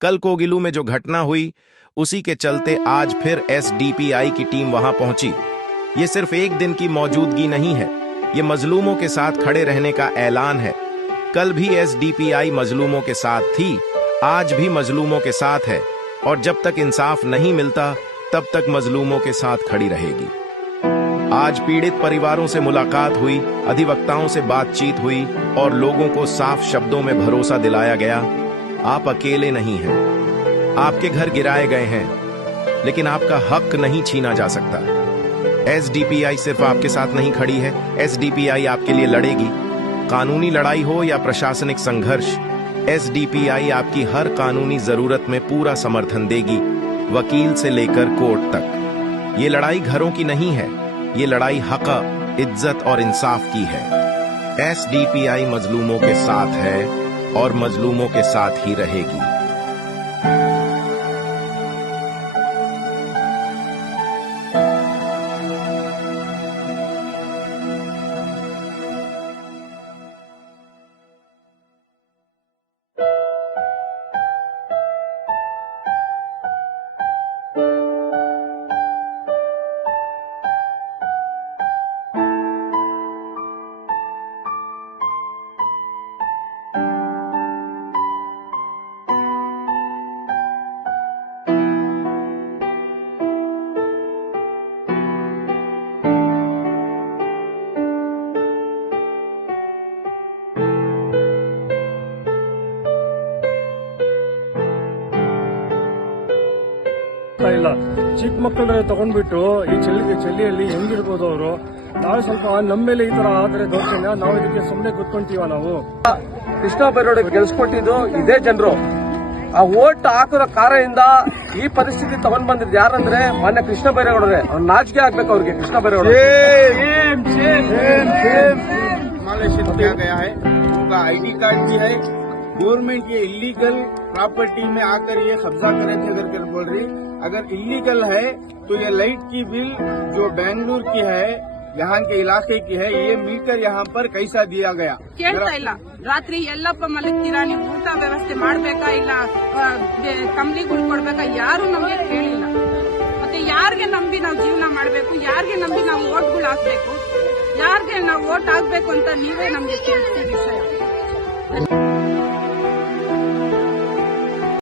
कल कोगिलू में जो घटना हुई उसी के चलते आज फिर एसडीपीआई की टीम वहां पहुंची। ये सिर्फ एक दिन की मौजूदगी नहीं है, ये मजलूमों के साथ खड़े रहने का ऐलान है। कल भी एसडीपीआई मजलूमों के साथ थी, आज भी मजलूमों के साथ है और जब तक इंसाफ नहीं मिलता तब तक मजलूमों के साथ खड़ी रहेगी। आज पीड़ित परिवारों से मुलाकात हुई, अधिवक्ताओं से बातचीत हुई और लोगों को साफ शब्दों में भरोसा दिलाया गया, आप अकेले नहीं हैं। आपके घर गिराए गए हैं लेकिन आपका हक नहीं छीना जा सकता। एसडीपीआई सिर्फ आपके साथ नहीं खड़ी है, एसडीपीआई आपके लिए लड़ेगी। कानूनी लड़ाई हो या प्रशासनिक संघर्ष, एसडीपीआई आपकी हर कानूनी जरूरत में पूरा समर्थन देगी, वकील से लेकर कोर्ट तक। ये लड़ाई घरों की नहीं है, ये लड़ाई हक, इज्जत और इंसाफ की है। एसडीपीआई मजलूमों के साथ है और मजलूमों के साथ ही रहेगी। ಇಲ್ಲ ಚಿಕ್ಕ ಮಕ್ಕಳನ್ನ ತಗೊಂಡ್ಬಿಟ್ಟು ಈ ಚಳಿಯಲ್ಲಿ ಹೆಂಗಿರ್ಬೋದು ಅವರು. ನಾವು ಸ್ವಲ್ಪ ನಮ್ಮ ಮೇಲೆ ಈ ತರ ಆದ್ರೆ ದೌರ್ಜನ್ಯ, ನಾವು ಇದಕ್ಕೆ ಸುಮ್ಮನೆ ಕೂತ್ಕೊಂತೀವ. ನಾವು ಕೃಷ್ಣ ಬೈರೇಗೌಡ ಗೆಲ್ಸ್ಕೊಟ್ಟಿದ್ದು ಇದೇ ಜನರು. ಆ ಓಟ್ ಹಾಕಿರೋ ಕಾರಣದಿಂದ ಈ ಪರಿಸ್ಥಿತಿ ತಗೊಂಡ್ ಬಂದಿದ್ದು ಯಾರಂದ್ರೆ ಮಾನ್ಯ ಕೃಷ್ಣ ಬೈರೇಗೌಡರೇ. ಅವ್ರು ನಾಚಿಕೆ ಆಗ್ಬೇಕು ಅವ್ರಿಗೆ. ಕೃಷ್ಣ ಬೈರೇಗೌಡ मालेशियन किया गया है, उनका आईडी कार्ड भी है। गवर्नमेंट ये इलीगल प्रॉपर्टी में आकर ये कब्जा करे थे करके बोल रही। अगर इलीगल है तो ये लाइट की बिल जो बेंगलुरु की है, यहाँ के इलाके की है, ये मीटर यहाँ पर कैसा दिया गया ಕೇಳ್ತಾ ಇಲ್ಲ. ರಾತ್ರಿ ಎಲ್ಲಪ್ಪ ಮಲಗ್ತೀರಾ, ನೀವು ಊಟ ವ್ಯವಸ್ಥೆ ಮಾಡ್ಬೇಕಾ ಇಲ್ಲ ಕಂಪ್ನಿಗಳು ಕೊಡ್ಬೇಕಾ, ಯಾರು ನಮಗೆ ಕೇಳಿಲ್ಲ. ಮತ್ತೆ ಯಾರಿಗೆ ನಂಬಿ ನಾವು ಜೀವನ ಮಾಡಬೇಕು, ಯಾರಿಗೆ ನಂಬಿ ನಾವು ಓಟ್ಗಳು ಹಾಕ್ಬೇಕು, ಯಾರಿಗೆ ನಾವು ಓಟ್ ಹಾಕ್ಬೇಕು ಅಂತ ನೀವೇ ನಮ್ಗೆ ತಿಳಿಸ್ತೀವಿ ಸರ್.